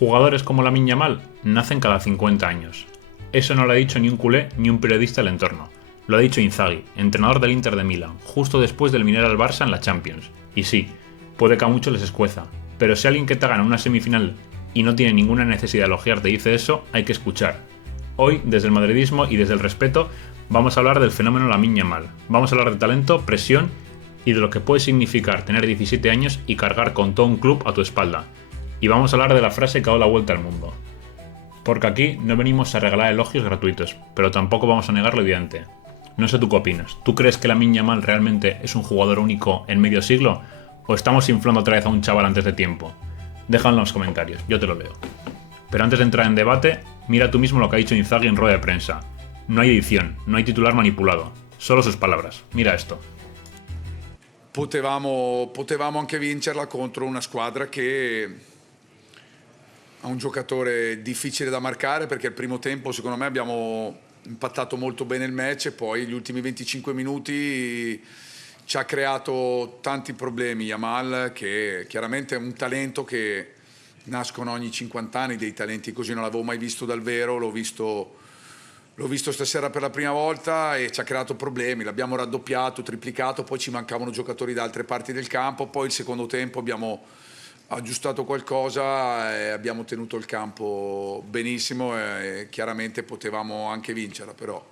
Jugadores como Lamine Yamal nacen cada 50 años. Eso no lo ha dicho ni un culé ni un periodista del entorno. Lo ha dicho Inzaghi, entrenador del Inter de Milán, justo después de eliminar al Barça en la Champions. Y sí, puede que a muchos les escueza, pero si alguien que te gana una semifinal y no tiene ninguna necesidad de elogiar te dice eso, hay que escuchar. Hoy, desde el madridismo y desde el respeto, vamos a hablar del fenómeno Lamine Yamal. Vamos a hablar de talento, presión y de lo que puede significar tener 17 años y cargar con todo un club a tu espalda. Y vamos a hablar de la frase que ha dado la vuelta al mundo. Porque aquí no venimos a regalar elogios gratuitos, pero tampoco vamos a negar lo evidente. No sé tú qué opinas. ¿Tú crees que Lamine Yamal realmente es un jugador único en medio siglo? ¿O estamos inflando otra vez a un chaval antes de tiempo? Déjalo en los comentarios, yo te lo leo. Pero antes de entrar en debate, mira tú mismo lo que ha dicho Inzaghi en rueda de prensa. No hay edición, no hay titular manipulado, solo sus palabras. Mira esto. Potevamo anche vincerla contro una squadra che ha un giocatore difficile da marcare, perché il primo tempo secondo me abbiamo impattato molto bene il match e poi gli ultimi 25 minuti ci ha creato tanti problemi Yamal, che chiaramente è un talento che nascono ogni 50 anni, dei talenti così non l'avevo mai visto dal vero, l'ho visto stasera per la prima volta e ci ha creato problemi, l'abbiamo raddoppiato, triplicato, poi ci mancavano giocatori da altre parti del campo, poi il secondo tempo abbiamo aggiustato qualcosa e abbiamo tenuto il campo benissimo e chiaramente potevamo anche vincerla, però.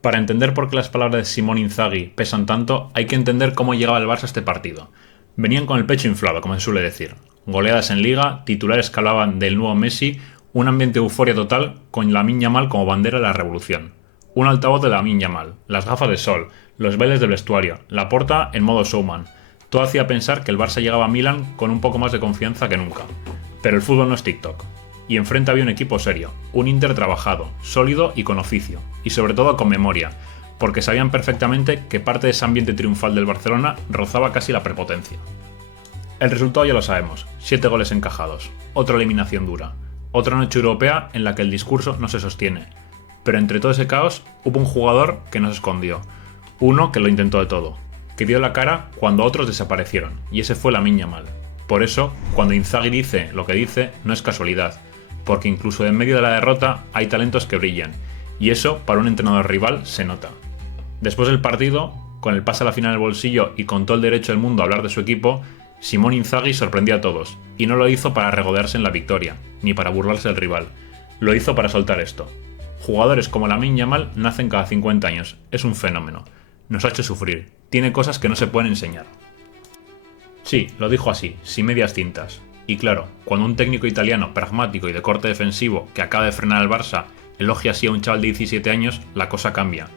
Para entender por qué las palabras de Simone Inzaghi pesan tanto, hay que entender cómo llegaba el Barça a este partido. Venían con el pecho inflado, como se suele decir. Goleadas en Liga, titulares que hablaban del nuevo Messi, un ambiente de euforia total con Lamine Yamal como bandera de la revolución. Un altavoz de Lamine Yamal, las gafas de sol, los bailes del vestuario, Laporta en modo showman. Todo hacía pensar que el Barça llegaba a Milán con un poco más de confianza que nunca. Pero el fútbol no es TikTok. Y enfrente había un equipo serio, un Inter trabajado, sólido y con oficio, y sobre todo con memoria, porque sabían perfectamente que parte de ese ambiente triunfal del Barcelona rozaba casi la prepotencia. El resultado ya lo sabemos, 7 goles encajados, otra eliminación dura, otra noche europea en la que el discurso no se sostiene. Pero entre todo ese caos hubo un jugador que no se escondió, uno que lo intentó de todo, que dio la cara cuando otros desaparecieron, y ese fue Lamine Yamal. Por eso, cuando Inzaghi dice lo que dice, no es casualidad, porque incluso en medio de la derrota hay talentos que brillan, y eso para un entrenador rival se nota. Después del partido, con el pase a la final en el bolsillo y con todo el derecho del mundo a hablar de su equipo, Simone Inzaghi sorprendió a todos, y no lo hizo para regodearse en la victoria, ni para burlarse del rival. Lo hizo para soltar esto. Jugadores como Lamine Yamal nacen cada 50 años, es un fenómeno. Nos ha hecho sufrir, tiene cosas que no se pueden enseñar. Sí, lo dijo así, sin medias tintas. Y claro, cuando un técnico italiano pragmático y de corte defensivo que acaba de frenar al Barça elogia así a un chaval de 17 años, la cosa cambia.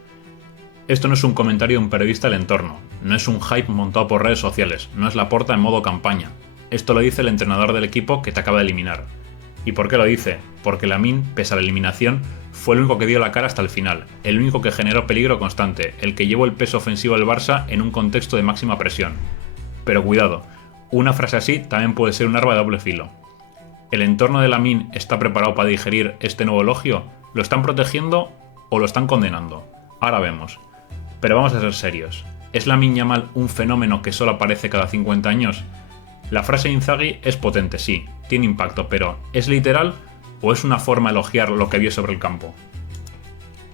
Esto no es un comentario de un periodista del entorno, no es un hype montado por redes sociales, no es Laporta en modo campaña. Esto lo dice el entrenador del equipo que te acaba de eliminar. ¿Y por qué lo dice? Porque Lamine, pese a la eliminación, fue el único que dio la cara hasta el final, el único que generó peligro constante, el que llevó el peso ofensivo del Barça en un contexto de máxima presión. Pero cuidado, una frase así también puede ser un arma de doble filo. ¿El entorno de Lamine está preparado para digerir este nuevo elogio? ¿Lo están protegiendo o lo están condenando? Ahora vemos. Pero vamos a ser serios. ¿Es Lamine Yamal un fenómeno que solo aparece cada 50 años? La frase de Inzaghi es potente, sí, tiene impacto, pero ¿es literal o es una forma de elogiar lo que vio sobre el campo?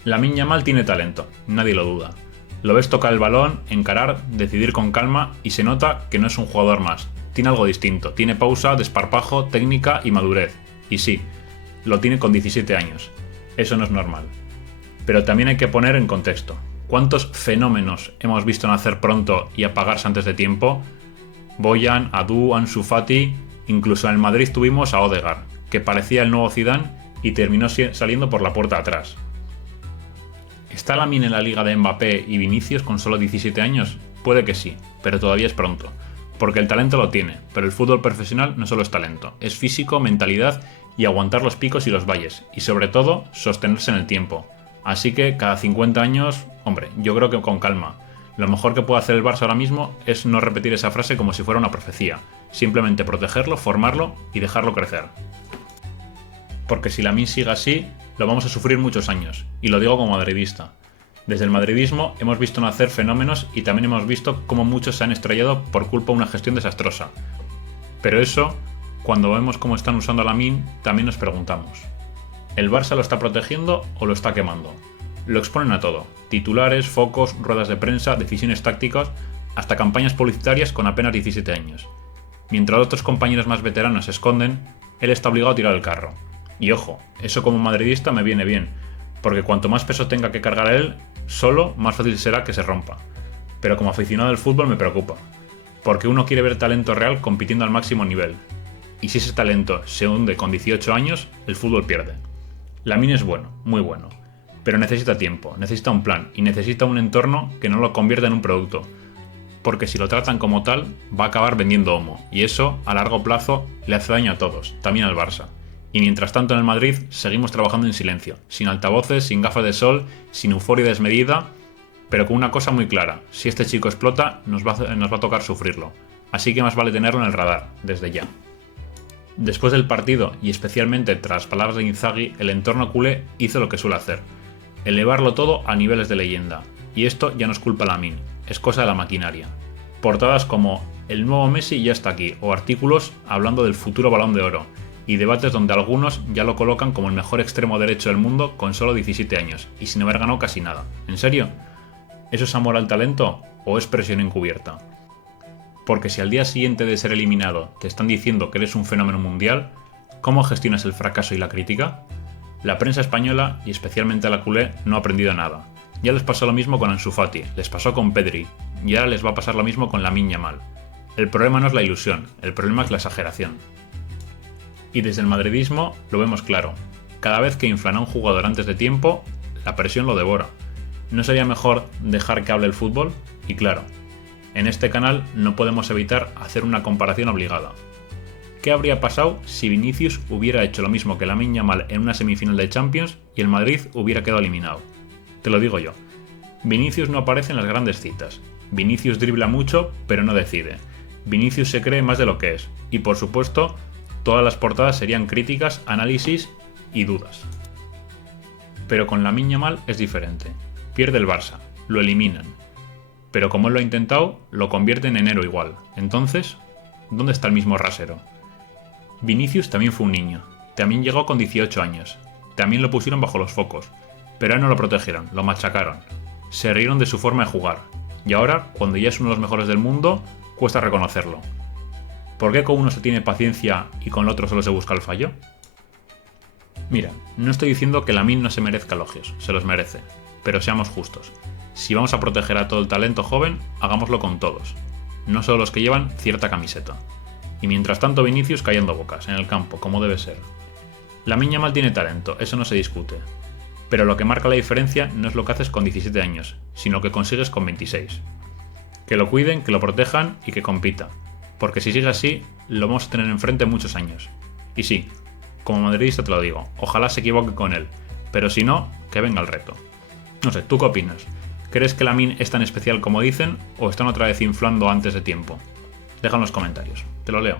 Lamine Yamal tiene talento, nadie lo duda. Lo ves tocar el balón, encarar, decidir con calma y se nota que no es un jugador más. Tiene algo distinto, tiene pausa, desparpajo, técnica y madurez. Y sí, lo tiene con 17 años. Eso no es normal. Pero también hay que poner en contexto. ¿Cuántos fenómenos hemos visto nacer pronto y apagarse antes de tiempo? Boyan, Adu, Ansu Fati, incluso en el Madrid tuvimos a Odegaard, que parecía el nuevo Zidane y terminó saliendo por la puerta de atrás. ¿Está Lamine en la liga de Mbappé y Vinicius con solo 17 años? Puede que sí, pero todavía es pronto. Porque el talento lo tiene, pero el fútbol profesional no solo es talento, es físico, mentalidad y aguantar los picos y los valles, y sobre todo, sostenerse en el tiempo. Así que cada 50 años, hombre, yo creo que con calma. Lo mejor que puede hacer el Barça ahora mismo es no repetir esa frase como si fuera una profecía, simplemente protegerlo, formarlo y dejarlo crecer. Porque si Lamine sigue así, lo vamos a sufrir muchos años, y lo digo como madridista. Desde el madridismo hemos visto nacer fenómenos y también hemos visto cómo muchos se han estrellado por culpa de una gestión desastrosa. Pero eso Cuando vemos cómo están usando a Lamine, también nos preguntamos, ¿el Barça lo está protegiendo o lo está quemando? Lo exponen a todo, titulares, focos, ruedas de prensa, decisiones tácticas, hasta campañas publicitarias con apenas 17 años. Mientras otros compañeros más veteranos se esconden, él está obligado a tirar el carro. Y ojo, eso como madridista me viene bien, porque cuanto más peso tenga que cargar él, solo más fácil será que se rompa. Pero como aficionado al fútbol me preocupa, porque uno quiere ver talento real compitiendo al máximo nivel. Y si ese talento se hunde con 18 años, el fútbol pierde. Lamine es bueno, muy bueno, pero necesita tiempo, necesita un plan y necesita un entorno que no lo convierta en un producto, porque si lo tratan como tal, va a acabar vendiendo humo, y eso, a largo plazo, le hace daño a todos, también al Barça. Y mientras tanto en el Madrid seguimos trabajando en silencio, sin altavoces, sin gafas de sol, sin euforia desmedida, pero con una cosa muy clara, si este chico explota, nos va a tocar sufrirlo, así que más vale tenerlo en el radar, desde ya. Después del partido, y especialmente tras palabras de Inzaghi, el entorno culé hizo lo que suele hacer, elevarlo todo a niveles de leyenda, y esto ya no es culpa de Lamine, es cosa de la maquinaria. Portadas como "El nuevo Messi ya está aquí" o artículos hablando del futuro Balón de Oro, y debates donde algunos ya lo colocan como el mejor extremo derecho del mundo con solo 17 años, y sin haber ganado casi nada. ¿En serio? ¿Eso es amor al talento o es presión encubierta? Porque si al día siguiente de ser eliminado te están diciendo que eres un fenómeno mundial, ¿cómo gestionas el fracaso y la crítica? La prensa española, y especialmente la culé, no ha aprendido nada. Ya les pasó lo mismo con Ansu Fati, les pasó con Pedri, y ahora les va a pasar lo mismo con Lamine Yamal. El problema no es la ilusión, el problema es la exageración. Y desde el madridismo lo vemos claro. Cada vez que inflan a un jugador antes de tiempo, la presión lo devora. ¿No sería mejor dejar que hable el fútbol? Y claro, en este canal no podemos evitar hacer una comparación obligada. ¿Qué habría pasado si Vinicius hubiera hecho lo mismo que Lamine Yamal en una semifinal de Champions y el Madrid hubiera quedado eliminado? Te lo digo yo. Vinicius no aparece en las grandes citas. Vinicius dribla mucho, pero no decide. Vinicius se cree más de lo que es. Y por supuesto, todas las portadas serían críticas, análisis y dudas. Pero con Lamine Yamal es diferente. Pierde el Barça, lo eliminan. Pero como él lo ha intentado, lo convierte en enero igual. Entonces, ¿dónde está el mismo rasero? Vinicius también fue un niño. También llegó con 18 años. También lo pusieron bajo los focos. Pero a él no lo protegieron, lo machacaron. Se rieron de su forma de jugar. Y ahora, cuando ya es uno de los mejores del mundo, cuesta reconocerlo. ¿Por qué con uno se tiene paciencia y con el otro solo se busca el fallo? Mira, no estoy diciendo que Lamine no se merezca elogios, se los merece. Pero seamos justos. Si vamos a proteger a todo el talento joven, hagámoslo con todos. No solo los que llevan cierta camiseta. Y mientras tanto Vinicius callando bocas, en el campo, como debe ser. Lamine Yamal tiene talento, eso no se discute. Pero lo que marca la diferencia no es lo que haces con 17 años, sino lo que consigues con 26. Que lo cuiden, que lo protejan y que compita. Porque si sigue así, lo vamos a tener enfrente muchos años. Y sí, como madridista te lo digo, ojalá se equivoque con él, pero si no, que venga el reto. No sé, ¿tú qué opinas? ¿Crees que Lamine es tan especial como dicen o están otra vez inflando antes de tiempo? Deja en los comentarios, te lo leo.